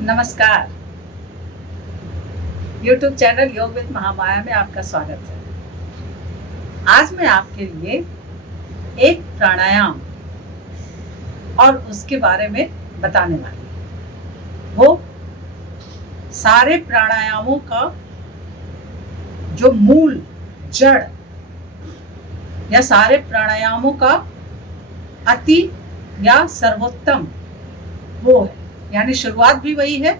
नमस्कार। YouTube channel योग with Mahamaya में आपका स्वागत है। आज मैं आपके लिए एक प्राणायाम और उसके बारे में बताने वाली हूँ। वो सारे प्राणायामों का जो मूल जड़ या सारे प्राणायामों का अति या सर्वोत्तम वो है, यानी शुरुआत भी वही है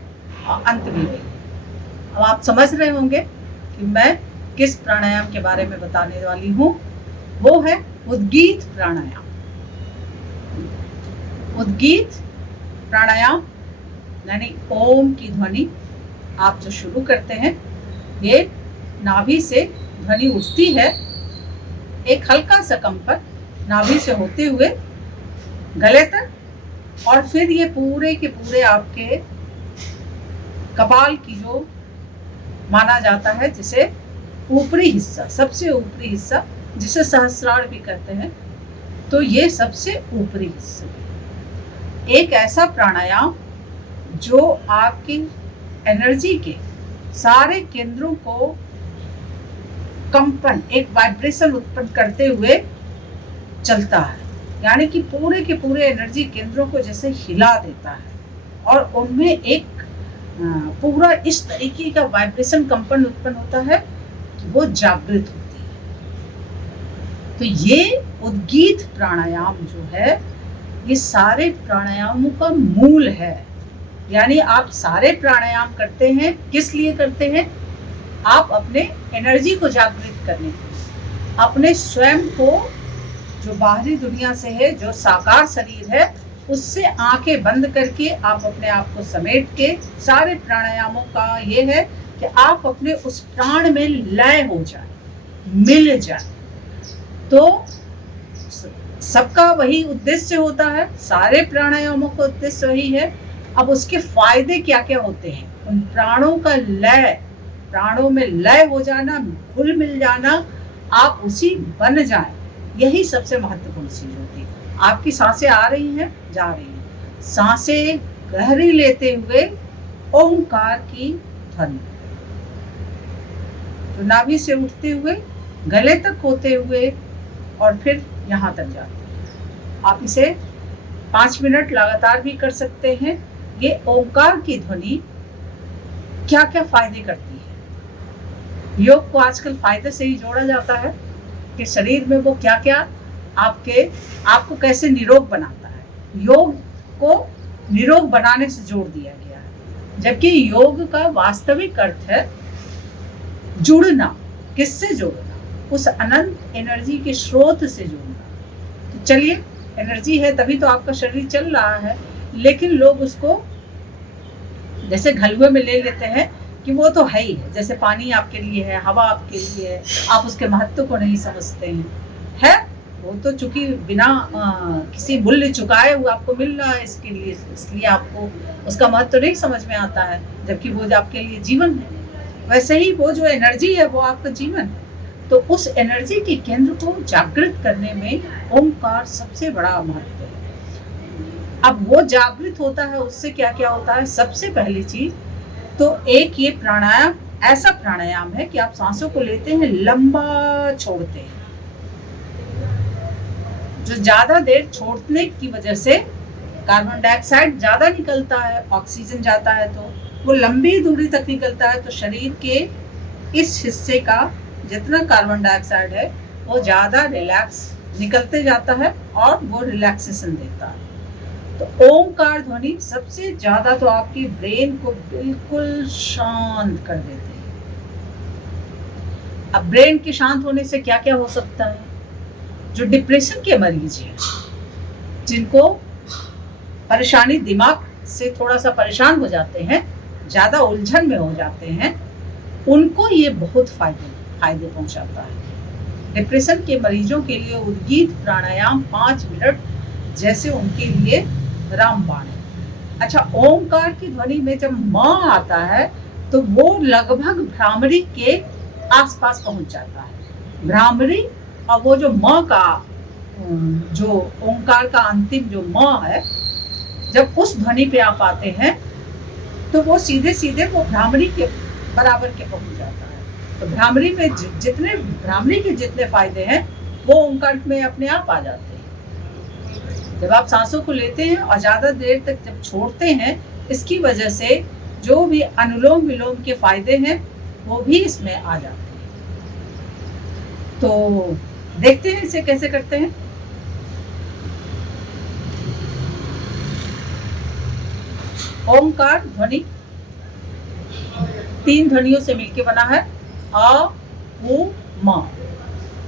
और अंत भी वही है। अब आप समझ रहे होंगे कि मैं किस प्राणायाम के बारे में बताने वाली हूँ। वो है उद्गीत प्राणायाम। उद्गीत प्राणायाम यानी ओम की ध्वनि आप जो शुरू करते हैं, ये नाभि से ध्वनि उठती है, एक हल्का सा कंपन नाभि से होते हुए गले तक, और फिर ये पूरे के पूरे आपके कपाल की जो माना जाता है, जिसे ऊपरी हिस्सा, सबसे ऊपरी हिस्सा जिसे सहस्रार भी कहते हैं, तो ये सबसे ऊपरी हिस्सा एक ऐसा प्राणायाम जो आपकी एनर्जी के सारे केंद्रों को कंपन, एक वाइब्रेशन उत्पन्न करते हुए चलता है, यानी कि पूरे के पूरे एनर्जी केंद्रों को जैसे हिला देता है और उनमें एक पूरा इस तरीके का वाइब्रेशन कंपन उत्पन्न होता है कि वो जागृत होती है। तो ये उद्गीत प्राणायाम जो है, ये सारे प्राणायामों का मूल है। यानी आप सारे प्राणायाम करते हैं, किस लिए करते हैं? आप अपने एनर्जी को जागृत करने के लिए, अपने स्वयं को जो बाहरी दुनिया से है, जो साकार शरीर है, उससे आंखें बंद करके आप अपने आप को समेट के, सारे प्राणायामों का ये है कि आप अपने उस प्राण में लय हो जाए, मिल जाए। तो सबका वही उद्देश्य होता है, सारे प्राणायामों का उद्देश्य वही है। अब उसके फायदे क्या क्या होते हैं? उन प्राणों का लय, प्राणों में लय हो जाना, घुल मिल जाना, आप उसी बन जाए, यही सबसे महत्वपूर्ण चीज होती है। आपकी सांसें आ रही हैं, जा रही हैं, सांसें गहरी लेते हुए ओंकार की ध्वनि तो नाभि से उठते हुए गले तक होते हुए और फिर यहाँ तक जाते हैं। आप इसे 5 मिनट लगातार भी कर सकते हैं। ये ओंकार की ध्वनि क्या क्या फायदे करती है? योग को आजकल फायदे से ही जोड़ा जाता है कि शरीर में वो क्या क्या आपको कैसे निरोग बनाता है। योग को निरोग बनाने से जोड़ दिया गया है, जबकि योग का वास्तविक अर्थ है जुड़ना। किससे जुड़ना? उस अनंत एनर्जी के स्रोत से जुड़ना। तो चलिए, एनर्जी है तभी तो आपका शरीर चल रहा है, लेकिन लोग उसको जैसे घलुए में ले लेते हैं कि वो तो है ही है, जैसे पानी आपके लिए है, हवा आपके लिए है, आप उसके महत्व को नहीं समझते हैं। है वो तो चूंकि बिना किसी मूल्य चुकाए हुआ आपको मिल रहा है, इसके लिए, इसलिए आपको उसका महत्व नहीं समझ में आता है, जबकि वो आपके लिए जीवन है। वैसे ही वो जो एनर्जी है वो आपका जीवन है। तो उस एनर्जी के केंद्र को जागृत करने में ओंकार सबसे बड़ा महत्व है। अब वो जागृत होता है, उससे क्या क्या होता है? सबसे पहली चीज तो एक ये प्राणायाम ऐसा प्राणायाम है कि आप सांसों को लेते हैं, लंबा छोड़ते हैं। जो ज्यादा देर छोड़ने की वजह से कार्बन डाइऑक्साइड ज्यादा निकलता है, ऑक्सीजन जाता है, तो वो लंबी दूरी तक निकलता है। तो शरीर के इस हिस्से का जितना कार्बन डाइऑक्साइड है वो ज्यादा रिलैक्स निकलते जाता है और वो रिलैक्सेशन देता है। तो ओंकार ध्वनि सबसे ज्यादा तो आपकी ब्रेन को बिल्कुल शांत कर देती है। अब ब्रेन के शांत होने से क्या क्या हो सकता है? जो डिप्रेशन के मरीज हैं, जिनको परेशानी, दिमाग से थोड़ा सा परेशान हो जाते हैं, ज्यादा उलझन में हो जाते हैं, उनको ये बहुत फायदे पहुंचाता है। डिप्रेशन के मरीजों के लिए उद्गीत प्राणायाम 5 मिनट जैसे उनके लिए रामबाण है। अच्छा, ओंकार की ध्वनि में जब म आता है तो वो लगभग भ्रामरी के आसपास पहुंच जाता है। भ्रामरी और वो जो म का, जो ओंकार का अंतिम जो म है, जब उस ध्वनि पे आप आते हैं तो वो सीधे सीधे वो भ्रामरी के बराबर के पहुंच जाता है। तो भ्रामरी में भ्रामरी के जितने फायदे हैं वो ओंकार में अपने आप आ जाते हैं। जब आप सांसों को लेते हैं और ज्यादा देर तक जब छोड़ते हैं, इसकी वजह से जो भी अनुलोम विलोम के फायदे हैं वो भी इसमें आ जाते हैं। तो देखते हैं इसे कैसे करते हैं। ओंकार ध्वनि 3 ध्वनियों से मिलकर बना है। अ, उ, म।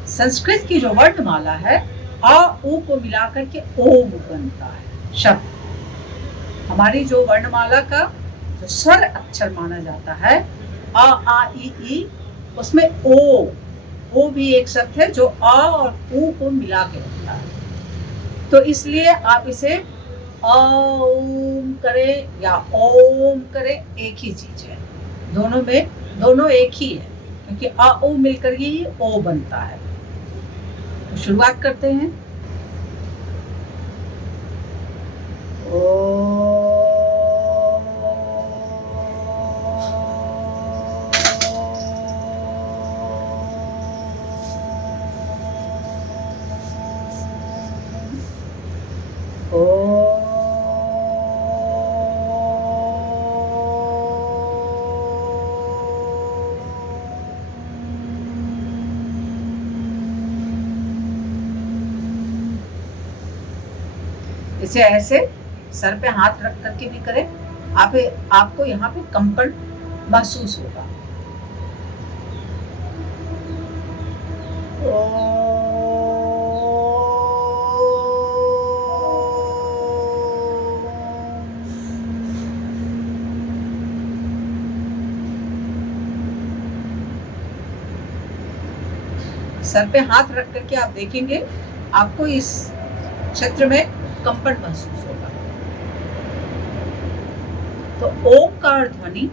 संस्कृत की जो वर्णमाला है अ, उ को मिलाकर के ओम बनता है शब्द। हमारी जो वर्णमाला का जो स्वर अक्षर माना जाता है अ, आ, ई, उसमें ओ भी एक शब्द है जो अ और उ को मिला के बनता है। तो इसलिए आप इसे ओम करें या ओम करें, एक ही चीज है। दोनों एक ही है, क्योंकि अ उ मिलकर ही ओ बनता है। तो शुरुआत करते हैं। ओ इसे ऐसे सर पे हाथ रख करके भी करें। आपको यहाँ पे कंपन महसूस होगा। सर पे हाथ रख करके आप देखेंगे, आपको इस क्षेत्र में कंपन महसूस होगा। तो ओंकार ध्वनि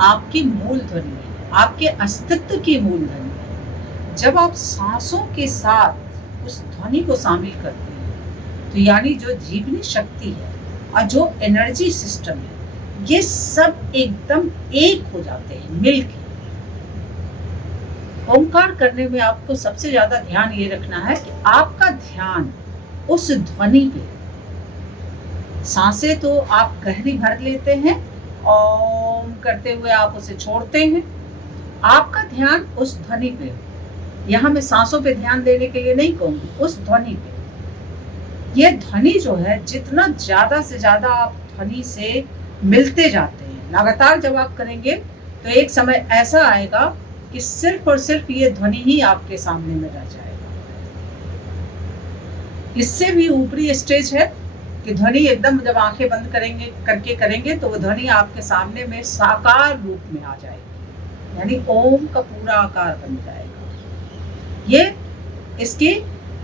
आपकी मूल ध्वनि है, आपके अस्तित्व की मूल ध्वनि है। जब आप सांसों के साथ उस ध्वनि को शामिल करते हैं, तो यानी जो जीवनी शक्ति है और जो एनर्जी सिस्टम है, ये सब एकदम एक हो जाते हैं मिलके। ओंकार करने में आपको सबसे ज्यादा ध्यान ये रखना है कि आपका ध्यान उस ध्वनि पे। सांसें तो आप गहरी भर लेते हैं, ओम करते हुए आप उसे छोड़ते हैं। आपका ध्यान उस ध्वनि पे। यहाँ मैं सांसों पे ध्यान देने के लिए नहीं कहूँगी, उस ध्वनि पे। ये ध्वनि जो है, जितना ज्यादा से ज्यादा आप ध्वनि से मिलते जाते हैं, लगातार जब आप करेंगे तो एक समय ऐसा आएगा कि सिर्फ और सिर्फ ये ध्वनि ही आपके सामने में रह जाएगा। इससे भी ऊपरी स्टेज है कि ध्वनि एकदम जब आंखें बंद करेंगे तो वो ध्वनि आपके सामने में साकार रूप में आ जाएगी, यानी ओम का पूरा आकार बन जाएगा। ये इसकी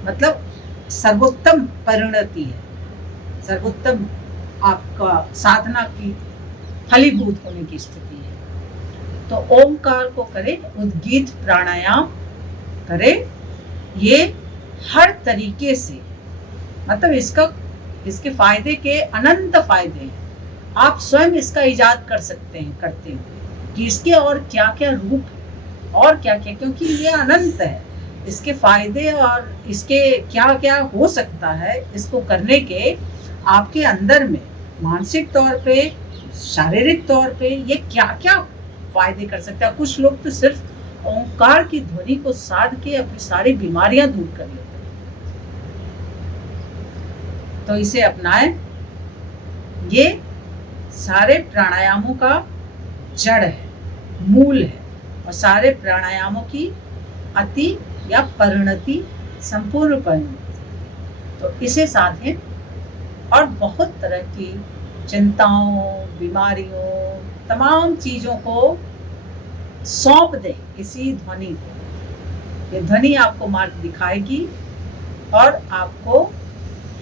मतलब सर्वोत्तम परिणति है, सर्वोत्तम आपका साधना की फलीभूत होने की स्थिति है। तो ओंकार को करें, उद्गीत प्राणायाम करें। ये हर तरीके से, मतलब इसके फायदे के अनंत फायदे हैं। आप स्वयं इसका इजाद कर सकते हैं करते हुए कि इसके और क्या क्या रूप है और क्या क्या, क्योंकि ये अनंत है। इसके फायदे और इसके क्या क्या हो सकता है, इसको करने के आपके अंदर में मानसिक तौर पे, शारीरिक तौर पे ये क्या क्या फायदे कर सकता है। कुछ लोग तो सिर्फ ओंकार की ध्वनि को साध के अपनी सारी बीमारियां दूर कर लेते हैं। तो इसे अपनाएं। ये सारे प्राणायामों का जड़ है, मूल है, और सारे प्राणायामों की अति या परिणति, संपूर्ण परिणति। तो इसे साधें और बहुत तरह की चिंताओं, बीमारियों, तमाम चीजों को सौंप दें इसी ध्वनि को। ये ध्वनि आपको मार्ग दिखाएगी और आपको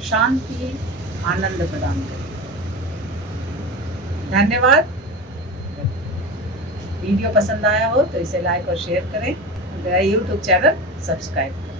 शांति, आनंद प्रदान करेगी। धन्यवाद। वीडियो पसंद आया हो तो इसे लाइक और शेयर करें। मेरा YouTube चैनल सब्सक्राइब करें।